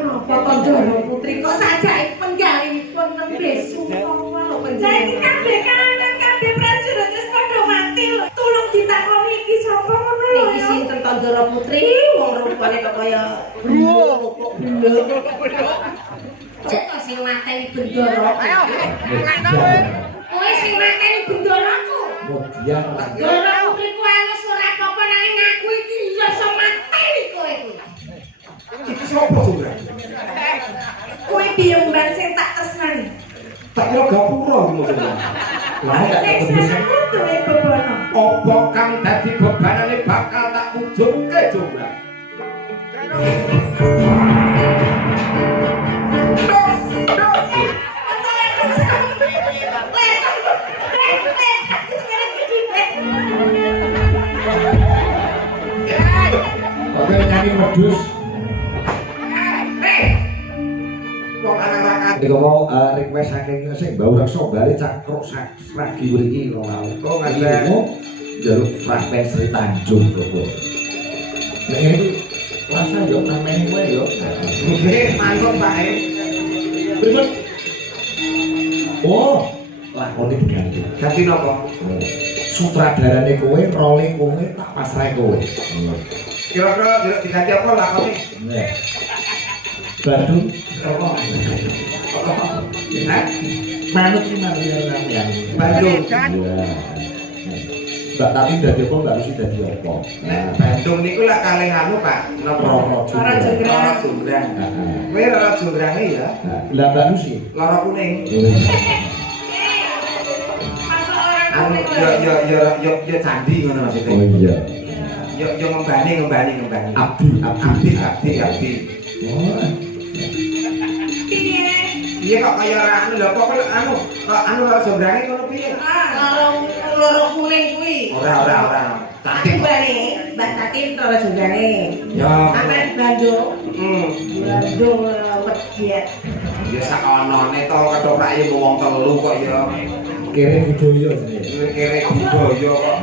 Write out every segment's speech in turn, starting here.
menapa Pandoro Putri kok sajake penggalipun nembe sutawa lho penjara. Iki kabeh kahanan kabeh prajurit wis padha mati lho. Tulung ditakoni iki sapa ngono lho. Iki sinten Pandoro Putri wong rupane kok kaya kok blek. Cek sing mateni Bendoro. Ayo. Kowe sing mateni Bendoroku. Kemudian Bendoro Putriku alus ora apa-apa nanging aku iki ya iso mateni kowe kuwi. Iki sapa Sundra? Kowe biyomban sing tak tresnani. Tak kira gapura iki maksudnya. lah gak kebesan. Kuduwe bebono. Apa kang dadi bebanane bakal tak ujungke Sundra? Oke nyanyi medus. Wong anak-anak Iki mau request saking sing Mbak Reksa bali cakruk ragi mriki lho. Oh, ngaten. Jaluk Frapen Sri Tanjung kok. Nek iki rasa yo namene kowe yo. nggih mantep Pak. Pripun? Oh, lakone diganti. Ganti napa? Sutradarane kowe, role kowe tak pasrahe kowe. Kira-kira diganti apa lakone? Nah. Bandung Apa? Hah? manut iki Maria Ramyan. Bandung. Iya. Mbak tapi dadi apa Mbak mesti dadi apa? Nah, Bandung niku lak kalih anu Pak. Napa? Lara Jonggrang. Lara Jonggrang. Kowe lara Jonggrang ya? Lah Mbak Nusi. Lara kuning. Masuk orang Anu yo candi ngono maksudnya. Oh iya. Yo ngembani. Abdi. Oh. piye? Iya kok kaya ora anu lho kok anu lara Jonggrang ngono piye? Loro kuning kuwi. Ora. Tapi bali, Mbak Tati lara Jonggrang. Ya. Aman Bandung. Bandung wediat. Ya sak onone to ketoprak ya wong telu kok ya. Kere budaya jenenge. Kowe kere budaya kok.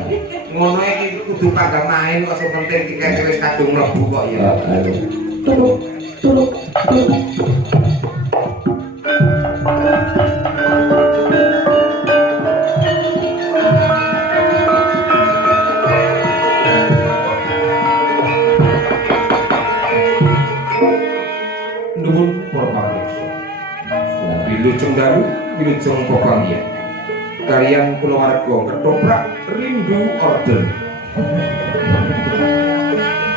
Ngono iki kudu panggang main kok sing penting iki kene wis kadung mlebu kok ya. Ayo. Tuluk. Nuwun para pamirsa. Wilujeng dalu, wilujeng pepanggihan. Kaliyan kulawarga ketoprak rindu order.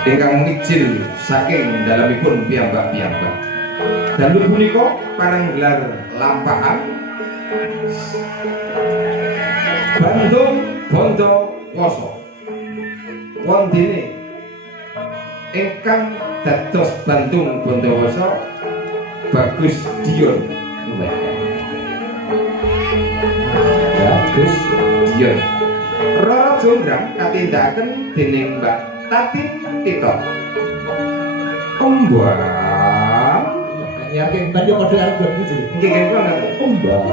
Ingkang ngijil saking dalamipun piyambak-piyambak. Dalu punika parang gelar lampahan Bandung Bondo Woso. Wondene ingkang dados Bandung Bondowoso Bagus Dion. Bagus. Dion. Rara Jonggrang katindaken dening Mbak Tatin Tito. Ombang. Nyarke banyu kode arep iki. Nggih nggih kula. Ombang.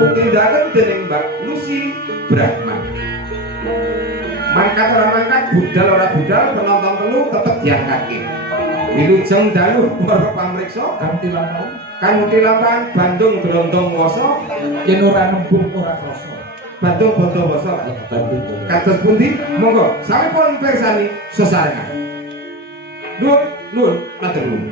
Katindaken dening Mbak Lucy Brahma. Mangkat ora mangkat, budal ora budal, penonton telu tetep diangkatke. Wilujeng dalu para pamriksa kanthi lampahan Bandung Grondong Woso yen ora nembung ora krasa. Bandung Bondo Woso. Kados pundi? Monggo sampun pirsani sesarengan. Nuwun matur nuwun.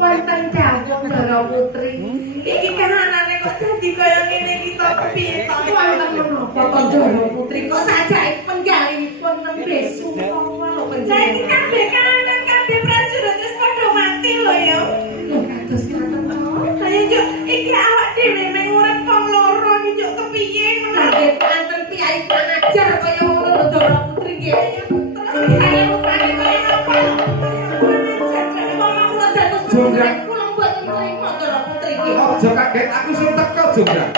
Wonten dawuh Ndara Putri. Iki kahanane kok dadi kaya ngene iki to piye to? Wonten menapa Ndara Putri kok sajake penggalipun nembe sutawa lho penjara. Iki kabeh kahanan kabeh prajurit wis padha mati lho ya. Lho kados ngoten to. Lah yo iki awak dhewe mung urip wong loro iki yo kepiye menawa wonten piyai pengajar kaya ngono Ndara Putri nggih. Terus kaya rupane kaya apa? Jonggrang. Kula mboten trima Ndara Putri iki. Aja kaget aku sing teko Jonggrang.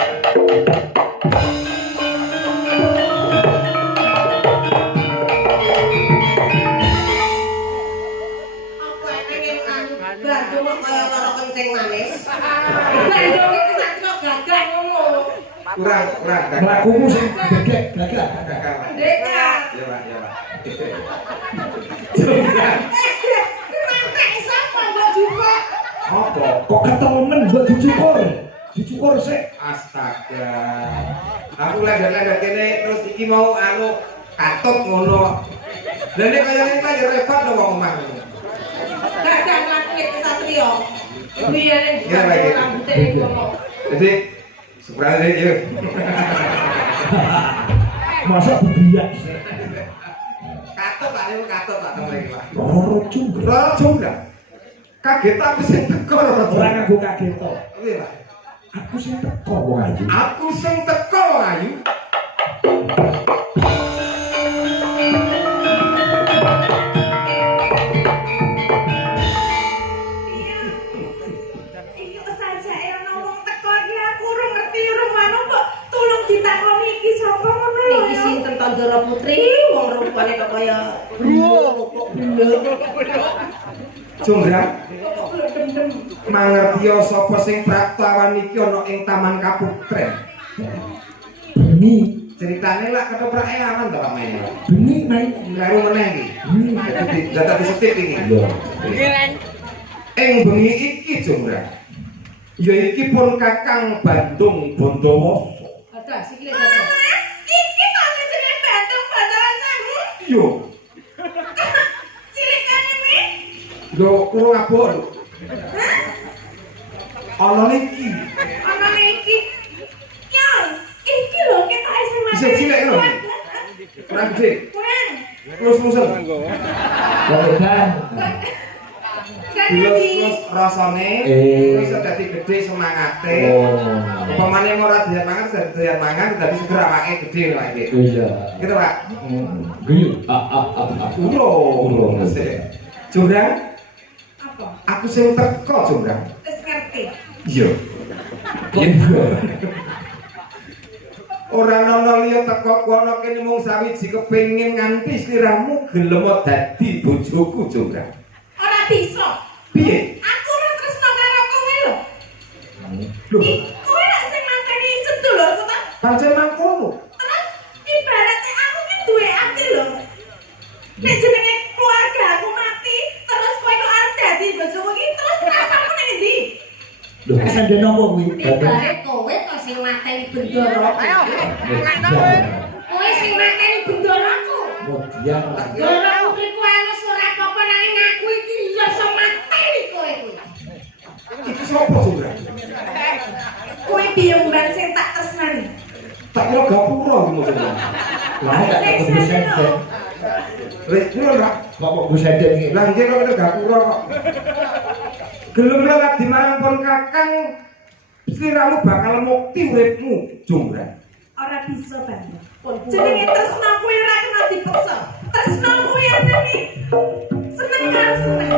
Bandung iki satrio gagah ngono. Kurang gagah. Melakumu sing gegek gagah. Gagah. Dekat. Ya, Pak, ya, Pak. Mantek sapa mbok juga? Apa? Kok ketemen buat dicukur? Dicukur sik. Astaga. Aku lender-lender kene terus iki mau anu katut ngono. Lah nek kaya ngene kan ya repot lho wong omah. Gagah laki satrio. Biyane Ya, Pak. rambute ning kono. Jadi sebenarnya ya. Masa bebiak sik. Katut Pak, niku katut Pak temen iki Pak. Loro juga. Loro juga. Kaget aku sing teko loro. Ora aku kaget to. Piye Pak? Aku sing teko wong ayu. Aku sing teko ayu. Iki saja ana wong teko iki aku ora ngerti rumane kok tulung ditakoni iki sapa ngono lho. Iki sinten Tandara Putri wong rupane kok kaya kok Jonggrang. Mangertiya sapa sing praktawan iki ana ing Taman Kaputren. Bengi, Ceritane lak ketoprake aman to Pak Mayor. bengi naik. Karo meneh iki. Dadi data disetip iki. Lho. Ing bengi iki Jonggrang. Ya iki pun Kakang Bandung Bondowoso. ada sikile ada. Iki to sing jenenge Bandung Bondowoso. Yo, Cilikane kuwi. lho urung abot lho. Ana niki. Ana iki. Ya, iki lho ketok sing Bisa cilik lho. Kurang gede. Kurang. Terus-terusan. Kok kan? Terus rasane iso dadi gede semangate. Oh. Upamane ora doyan mangan, doyan mangan dadi seger awake gede lho iki. Iya. Gitu, Pak. Guyub. Urung. Jonggrang, Apa? aku sing teko Jonggrang. Wis ngerti. Iya. Iya. Ora ana liya teko kono kene mung sawiji kepengin nganti sliramu gelem dadi bojoku Jonggrang. Ora bisa. Piye? Aku ora tresno karo kowe lho. Lho, Kowe lak sing mateni sedulurku ta? pancen mangkono. Terus ibaratnya aku ki duwe ati lho. Nek jenenge keluarga aku mati, terus kowe kok arep dadi bojoku iki, terus rasamu ning ndi? Lho, sandene nopo kuwi? Ibare kowe kok sing mateni bendoro. Kowe sing mateni bendoroku. Kemudian Bendoro putriku anu ora apa-apa nanging aku iki ya iso mateni kowe kuwi. Iku sapa Jonggrang? Kowe biyung-bang sing tak tresnani. Tak kira gapura iki maksudnya. lah gak kudu sendek. Lek ora Kok kudu sendek iki? lah nggih kok kena gapura kok. Gelem lewat di marang pon Kakang sliramu bakal mukti uripmu Jonggrang. Ora bisa banget. Jenenge tresna kuwi ora kena dipaksa. Tresna kuwi anane seneng karo seneng.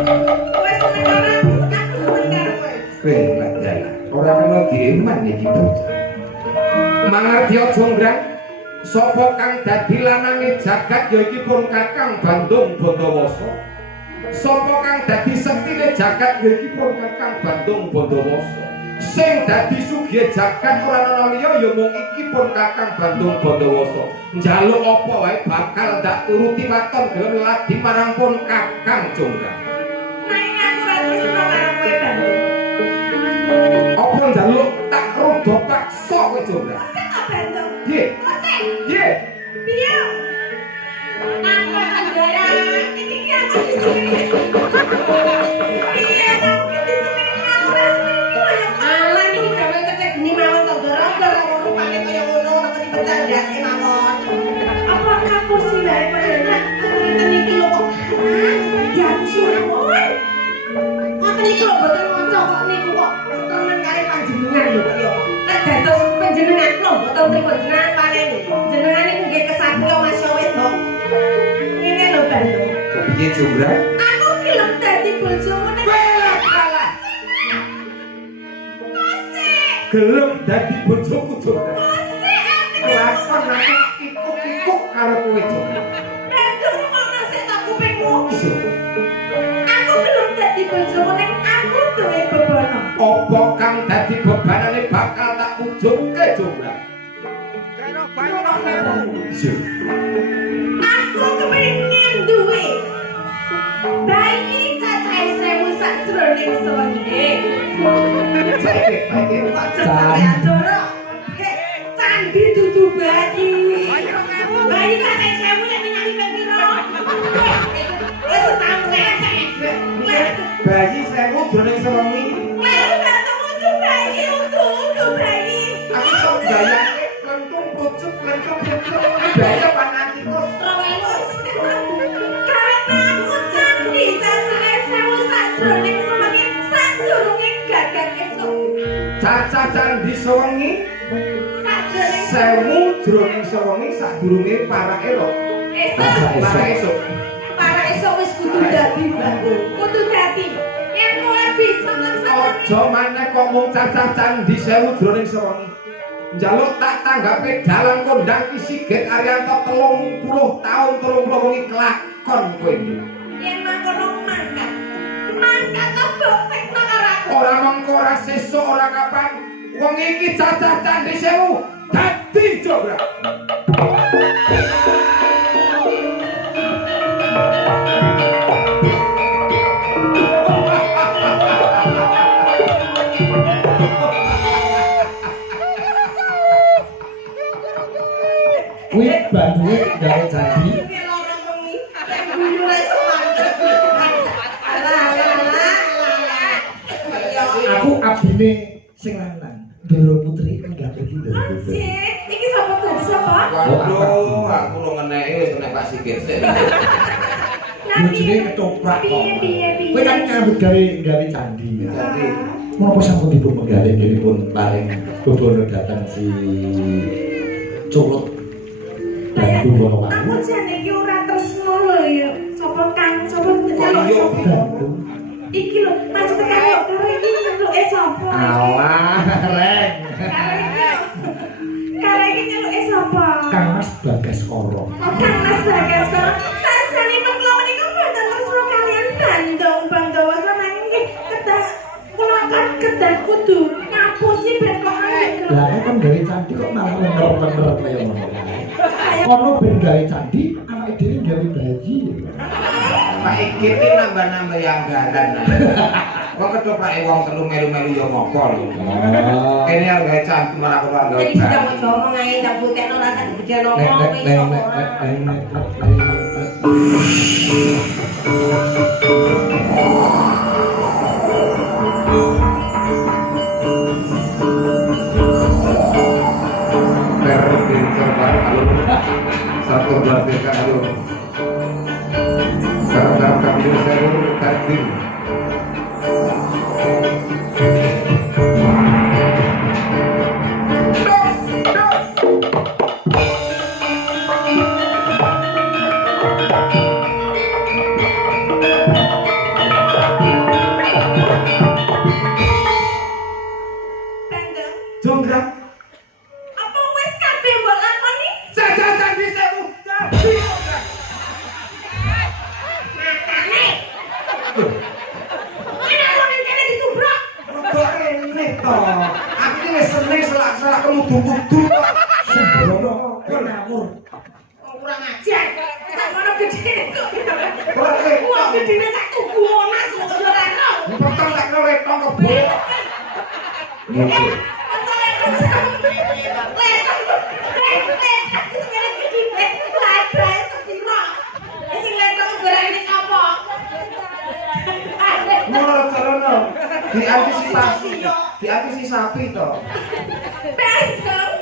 Kowe seneng karo aku, aku seneng karo kowe. Lah dalah, ora kena dieman iki bocah. Mangartya Jonggrang, sapa kang dadi lanange jagat ya iki pun Kakang Bandung Bondowoso. Sapa kang dadi sektine jagat ya iki pun Kakang Bandung Bondowoso. Sing dadi sugih jagat ora ana liya ya mung iki pun Kakang Bandung Bondowoso. Njaluk apa wae bakal ndak turuti waton gelem lagi marang pun Kakang Jonggrang. Nanging aku ora tresna karo kowe Bandung. Apa njaluk tak rodo paksa kowe Jonggrang? Mosek ta Bandung? Nggih. Mosek. Nggih. Piye? Aku andara iki ki aku disuwini. Piye aku ki disuwini aku ora seneng kok ya. Alah iki gawe cecek geni mawon to gara-gara ora rupane kaya ngono ora kok dipecandhase mawon. Apa kamu sih wae pernah ngeten iki lho kok. Ya cilik. Ngoten iki lho boten ngoco kok niku kok temen kare panjenengan lho ya. Nek dados panjenengan lho boten trimo jenengan pareni. Jenengan niku nggih kesatria Mas Wedok. Ngene lho Bandung. Piye Jonggrang? Aku gelem dadi bojomu nek Welak kalah. Gelem dadi bojoku Jonggrang. Lakon aku kikuk-kikuk karo kowe Jonggrang. Bandung ngono sik tak kupingmu. Iso. Aku gelem dadi bojomu nek aku duwe bebono. Apa kang Aku kepengin duwe bayi cacahe 1000 sakjroning sewengi. Candi dudu bayi. Bayi cacahe 1000 nek nyali piro? Wis setahun Bayi 1000 jroning sewengi. Wis ketemu tuh bayi utuh bayi. Aku sok bayangke lentung pucuk. Bayar apa nanti kos? Karena aku candi cacahe 1000 sakjroning sewengi sadurunge gagang esuk. Cacah candi sewengi. Sakjroning 1000 jroning sewengi sadurunge para elok. esuk. Para esuk wis kudu dadi, kudu dadi. Yen kowe bisa nglaksanani Aja maneh kok mung cacah candi 1000 jroning sewengi. Njaluk tak tanggapi dalan kondang ki Sigit Ariyanto 30 tahun 30 wengi kelakon kowe iki. yen mangkono mangkat tebok tekno karo aku. Ora mengko ora sesuk ora kapan wong iki cacah candi 1000 dadi jograk. Kuwi bantuke gawe candi. Aku abine sing lanang. Doro Putri enggak pergi dari Putri. Iki sapa tuh? Sapa? Waduh, aku lu ngeneki wis kena Pak Sigit sik. Bojone ketoprak kok. Piye? Kowe kan nyambut gawe candi. Jadi Menapa sampun dipun menggalih nggihipun paring bobono datang si Culut bantu wono Aku kamu. jane iki ora tresno lho ya. Sapa Kang? Sapa iya, nyeluk? Bantu. Iki lho, maksud karo iki nyeluke sapa? Alah, reng. Karo iki nyeluke sapa? Kang Mas Bagaskara. Kang Mas Bagaskara. Sasanipun kula menika mboten tresno kalian Bandawa nanging nggih kedah kula kan kedah kudu ngapusi ben kok aneh. Lah kan gawe candi kok malah lenger-lenger kaya ngono kae. Kono ben gawe candi, awake dhewe gawe bayi. Pak Iki iki nambah-nambah anggaran. Wong ketopake wong telu melu-melu ya ngopo lho. Kene arep gawe candi malah kok ora Jadi gawe. jangan ngomong ae tak butekno rasa digedeno Nek ngomong nek iso nek ora. Satu merdeka halo. Sekarang kami saya takdir. Bandeng, Jonggrang. apa wis kabeh mbok lakoni? Jajal candi 1000 jadi. Makane. Ana kok ning kene ditubruk. Kok rene to. Aku iki wis seneng selak-selak kemudu-mudu kok. Sembrono kok ngawur. Kurang ajar. Sak ngono gedene kok. Ora Wong gedene sak tuku omas kok ora ero. Peteng tak ketong kebo. Ngono diantisipasi to.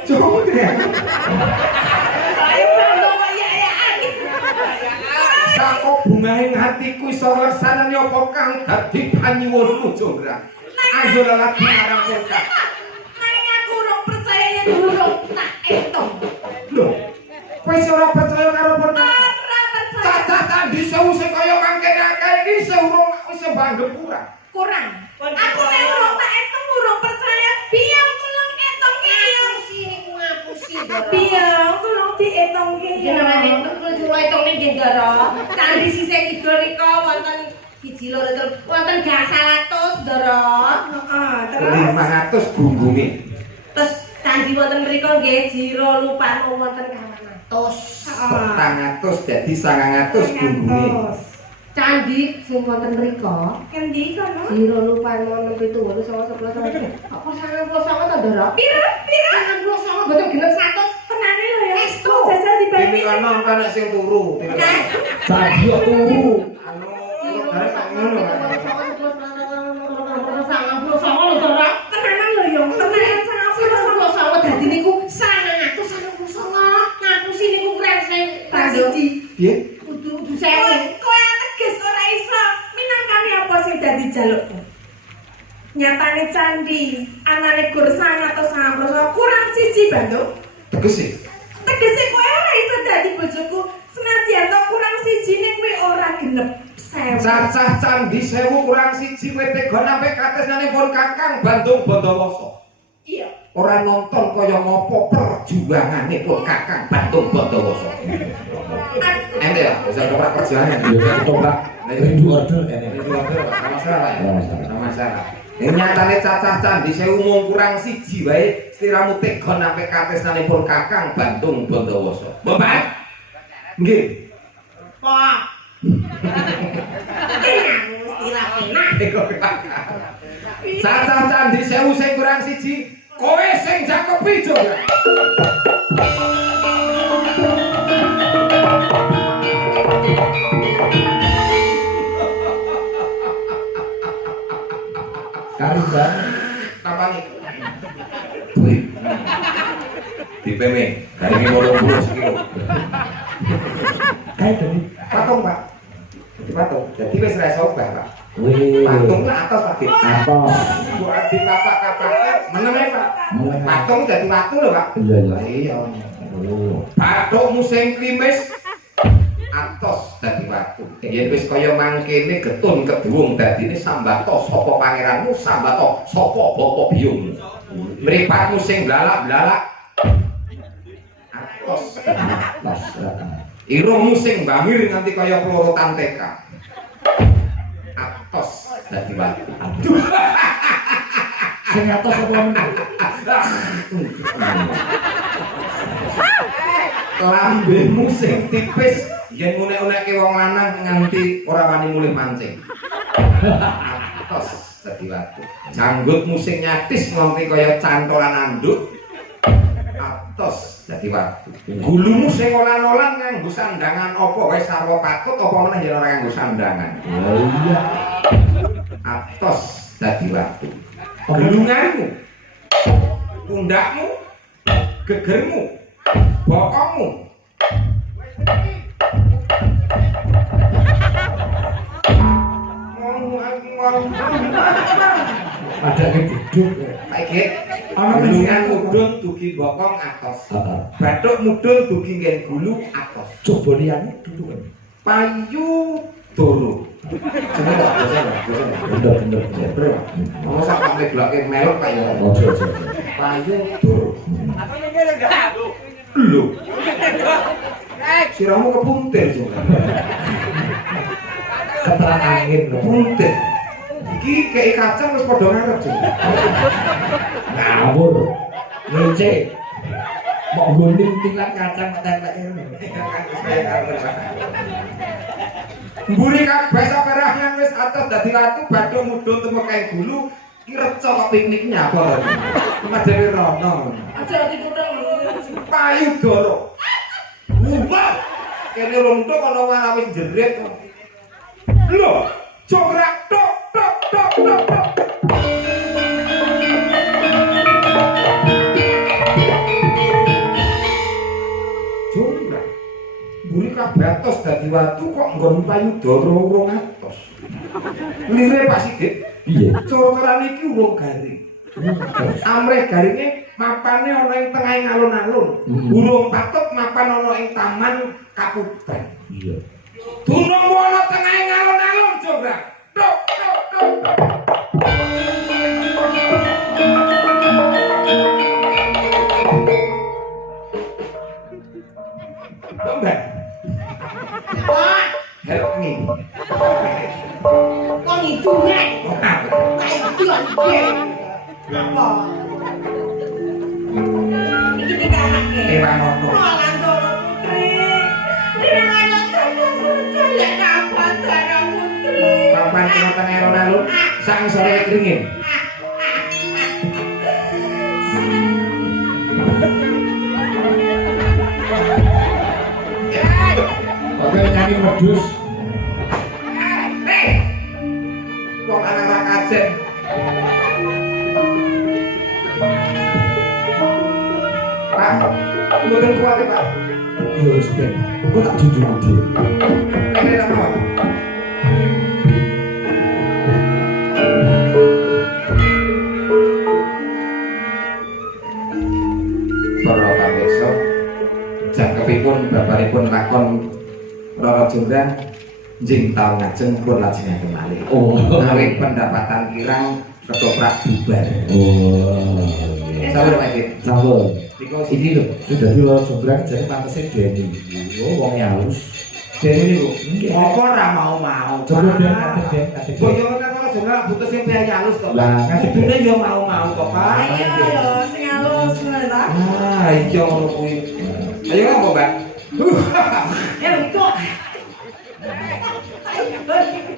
Jonggrang. Saka bungahing hatiku iso ngersanani apa kang dadi panyuwunmu Jonggrang. Ayo lelaki arang kota. Lho, kowe iso ora percaya karo pena. Cacah candi 1000 sing kaya mangkene akeh iki wis banggep kurang. Kurang. Aku nek urung tak etung urung percaya. Biar tolong etongke ya. Sini ku ngapusi. Biar tolong dietongke ya. Jenengan etung kudu etongne nggih, Ndara. Candi sisih kidul rika wonten siji loro terus wonten 300, Ndara. Heeh, terus 500 gunggungé. terus Candi wonten mriku nggih jiro lupa wonten 200. 400 dadi 900 gunggune. Candi sing wonten mriku Kendi kono? jiro lupa wonten 7 11 apa 99 ta Ndara? Pira? 99 boten genep 100 Tenane lho ya. Estu. Jajal Ini dibagi. ana anak sing turu. Candi kok turu. Anu Jiro bareng lupa ngono. 99 Ndara. Tenanan lho ya. Tenanan sangat Dadi niku 999 ngapusi niku kreseng siji. Piye? Kudu sewu. kowe tegas ora iso. Minangkane apa sing dadi jalukmu? Nyatane candi anane gur 999 kurang siji Bandung. Tegese. Tegese kowe ora iso dadi bojoku senajan to kurang siji ning kowe ora genep 1000. Cacah candi 1000 kurang siji kowe tega sampe katesane pun Kakang Bandung Bondowoso. Iya. Ora nonton kaya ngopo perjuangane pun Kakang Bandung Bondowoso. Ente ya, bisa toprak perjuangan. Ya ketoprak rindu order Ini ini. juga ada masalah ya? Nggak masalah. Nggak masalah. Ini nyatane cacah candi 1000 mung kurang siji wae sliramu tega sampe katesane pun Kakang Bandung Bondowoso. Mbak. Nggih. Pak. Enak mesti ra enak. Cacah candi 1000 sing kurang siji, kowe sing jakepi jo ya. Kariban. Tapani. Wih. Dipeme, garinge 80 kilo. Kayak tadi. Patung, Pak. Jadi patung. Jadi wis ra iso obah, Pak. Wih. Patung lah atas Pak. Apa? Buat di kapak-kapak meneng Pak. Meneng. Patung dadi watu lho, Pak. Iya, iya. Iya. Oh. Bathukmu sing klimis atos dadi watu. Yen wis kaya mangkene getun kebuwung dadine sambato sapa pangeranmu, sambato sapa bapa biyungmu. Mripatmu sing blalak-blalak atos Atas. irungmu sing bamir nganti kaya pelorotan TK. Atos dadi watu. Sing atas apa meneh? Lambemu sing tipis yen unek-unekke wong lanang nganti ora wani mulih mancing. Atos dadi watu. Janggutmu sing nyatis nganti kaya cantolan anduk. Atos dadi watu. Gulumu sing olan-olan nganggo sandangan apa wae sarwa patut apa meneh yen ora nganggo sandangan. Oh iya. Atos dadi watu. Gelunganmu, pundakmu, gegermu, bokongmu. Ada yang duduk. Saiki Ana gelungan mudhun dugi bokong atos. Bathuk mudhun dugi nggen gulu atos. Coba liyane duduk. Payu doro. Jenenge kok biasa. Bener. Bro, mau sak sampe bloke melok kaya Ojo. payu doro. Lho. Siramu kepuntir juga. Keteran angin lho. Puntir. Iki kei kacang wis padha ngarep juga. Ngawur. Ngece. Mau guning tingkat kacang tempel ini. Mburi kabeh saperahnya wis atos dadi watu badhe mudhun temu kae gulu ki reca kok pikniknya apa. Madhewe rono. Aja dituthuk lho. Payu doro. Wah. Kene runtuk ana wong wis jerit. Lho, jograk tok tok tok tok tok. Jograk. Mburi kabeh atos dadi watu kok nggon payu doro urung atos. Lire Pak Sigit. Piye? Cocoran iki urung garing. Amrih garinge mapane ana ing tengahing alun-alun. Burung patut mapan ana ing taman Kaputren. Iya. Durung ana tengahing alun-alun, Jograk. Tok tok tok. Mbak. Wah, Help me. kok ngidunge. Oh, apa? Kayak iki. Apa? Ewang ono. Malah Doro Putri. Jenengan dados sedaya napa Doro Putri. Papan nonton alun-alun sang sore kringin. Oke nyanyi medus. Wong anak kajen. Pak, mboten kuat ya, Pak. Yo wis ben. Kok tak jujur dia. Ini apa? Para pamirsa, jangkepipun babaripun lakon Roro Jonggrang njing taun ngajeng pun lajengaken malih. Oh. Awit pendapatan kirang ketoprak bubar. Oh. Sabar Pak Dik. Sabar. Diko Iki lho, sudah di Loro Jonggrang jadi pantese Deni. Oh, wong halus. Dene niku. Apa ora mau-mau. Coba dia ngadeg deh, ngadeg. Boyo kan kalau Jonggrang butuh sing piye halus to. Lah, ngadeg deh. Kudune yo mau-mau kok, Pak. Ayo yo sing halus ngono ta. Ah, iki ngono kuwi. Ayo apa, Mbak? Ya, kok.